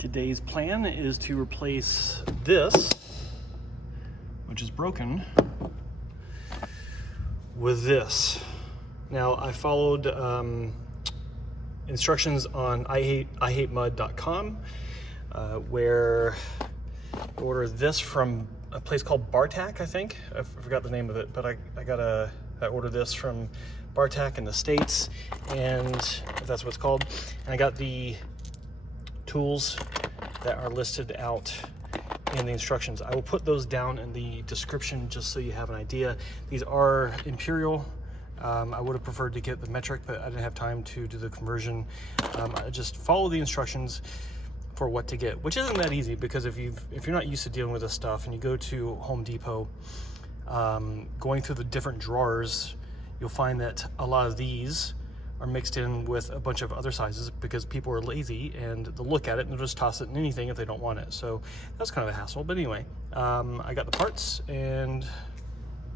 Today's plan is to replace this, which is broken, with this. Now, I followed instructions on IHateMud.com, where you order this from a place called Bartak, I think. I forgot the name of it, but I ordered this from Bartak in the States, and if that's what it's called. And I got the tools that are listed out in the instructions. I will put those down in the description just so you have an idea. These are Imperial. I would have preferred to get the metric, but I didn't have time to do the conversion. I just follow the instructions for what to get, which isn't that easy, because if you're not used to dealing with this stuff and you go to Home Depot, going through the different drawers, you'll find that a lot of these are mixed in with a bunch of other sizes because people are lazy and they'll look at it and they'll just toss it in anything if they don't want it. So that's kind of a hassle, but anyway, I got the parts and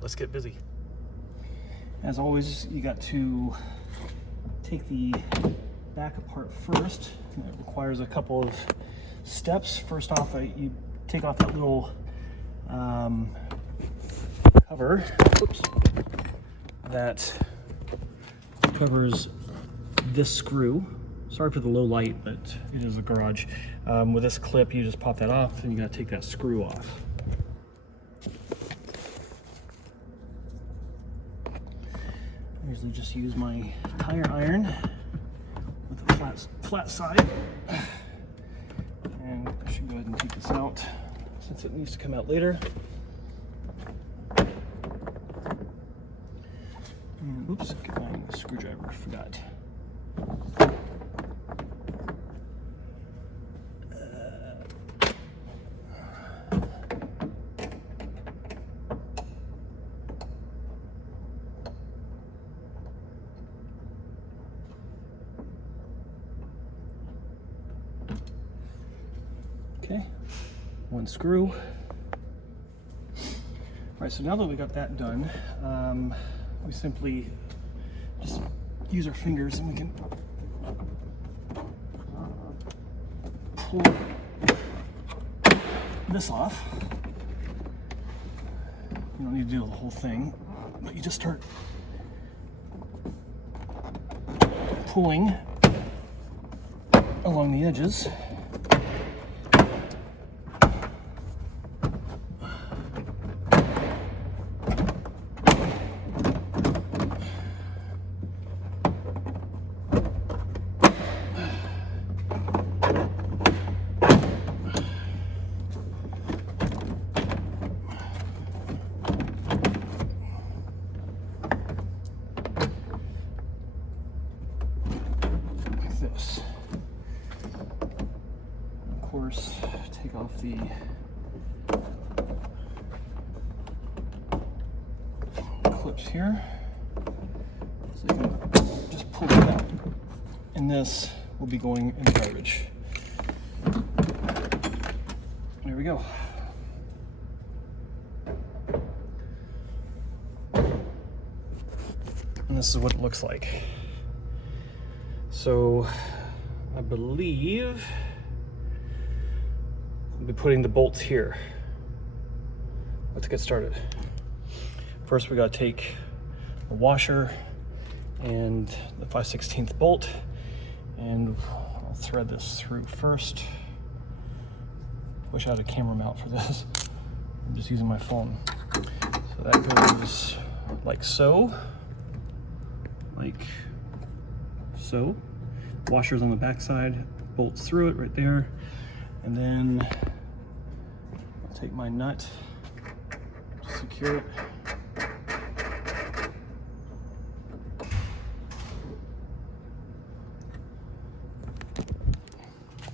let's get busy. As always, you got to take the back apart first. It requires a couple of steps. First off, you take off that little cover, oops, that covers this screw. Sorry for the low light, but it is a garage. With this clip, you just pop that off and you gotta take that screw off. I usually just use my tire iron with a flat side. And I should go ahead and take this out since it needs to come out later. And, oops, get my screwdriver, forgot. Okay, one screw. All right, so now that we got that done, we simply just use our fingers and we can pull this off. You don't need to do the whole thing, but you just start pulling along the edges. This. Of course, take off the clips here, so you can just pull it out, and this will be going in the garbage. There we go. And this is what it looks like. So I believe I'll be putting the bolts here. Let's get started. First, we got to take the washer and the 5/16 bolt, and I'll thread this through first. Wish I had a camera mount for this. I'm just using my phone. So that goes like so, like so. Washer's on the back side, bolts through it right there, and then I'll take my nut to secure it.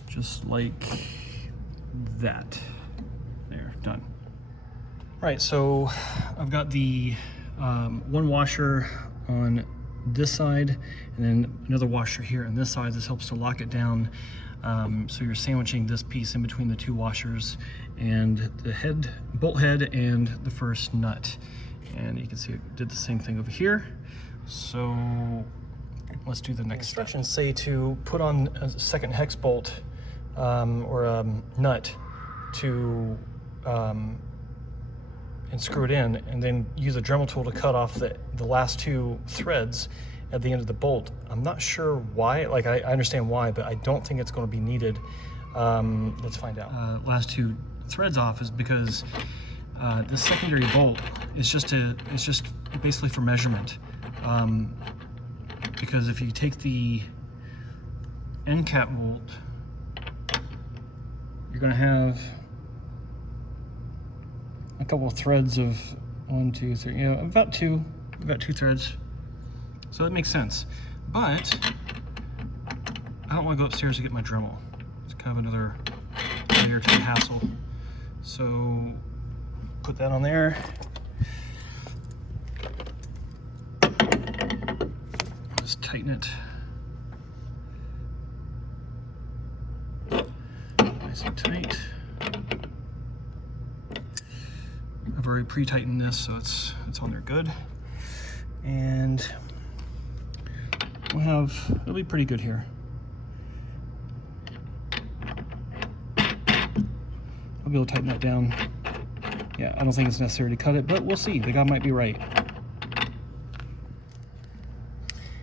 Just like that. There, done. Right, so I've got the one washer on this side and then another washer here on this side. This helps to lock it down, so you're sandwiching this piece in between the two washers and the bolt head and the first nut. And you can see it did the same thing over here. So let's do the next step. Instructions say to put on a second hex bolt or a nut to and screw it in, and then use a Dremel tool to cut off the last 2 threads at the end of the bolt. I'm not sure why, like I understand why, but I don't think it's going to be needed. Let's find out. Last 2 threads off is because the secondary bolt is just basically for measurement. Because if you take the end cap bolt, you're going to have a couple of threads of 1, 2, 3, you know, about two threads. So it makes sense. But I don't want to go upstairs to get my Dremel. It's kind of another layer to the hassle. So put that on there. Just tighten it. Nice and tight. I've already pre-tightened this, so it's on there good. And it'll be pretty good here. I'll be able to tighten that down. Yeah, I don't think it's necessary to cut it, but we'll see. The guy might be right.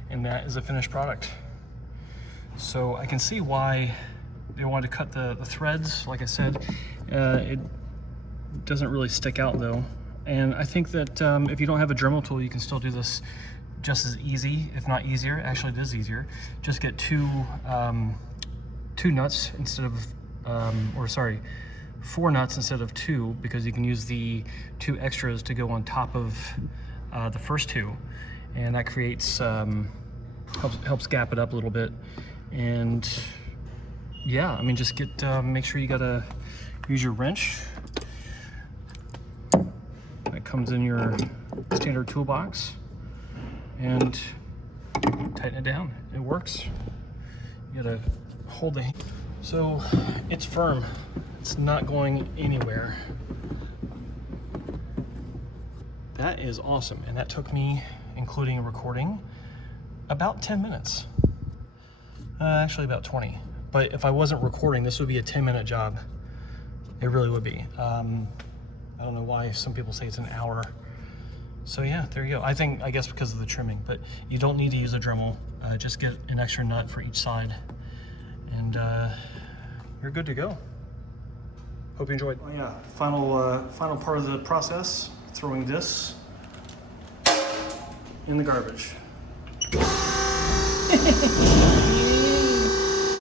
And that is a finished product. So I can see why they wanted to cut the threads. Like I said, it doesn't really stick out though. And I think that if you don't have a Dremel tool, you can still do this just as easy, if not easier. Actually, it is easier. Just get two nuts instead of, 4 nuts instead of 2, because you can use the 2 extras to go on top of the first 2, and that creates helps gap it up a little bit. And yeah, I mean, just get make sure you gotta use your wrench. That comes in your standard toolbox, and tighten it down. It works. You gotta hold the, so it's firm. It's not going anywhere. That is awesome. And that took me, including recording, about 10 minutes. Actually about 20. But if I wasn't recording, this would be a 10-minute job. It really would be. I don't know why some people say it's an hour. So yeah, there you go. I guess because of the trimming, but you don't need to use a Dremel. Just get an extra nut for each side, and you're good to go. Hope you enjoyed. Oh yeah, final part of the process, throwing this in the garbage.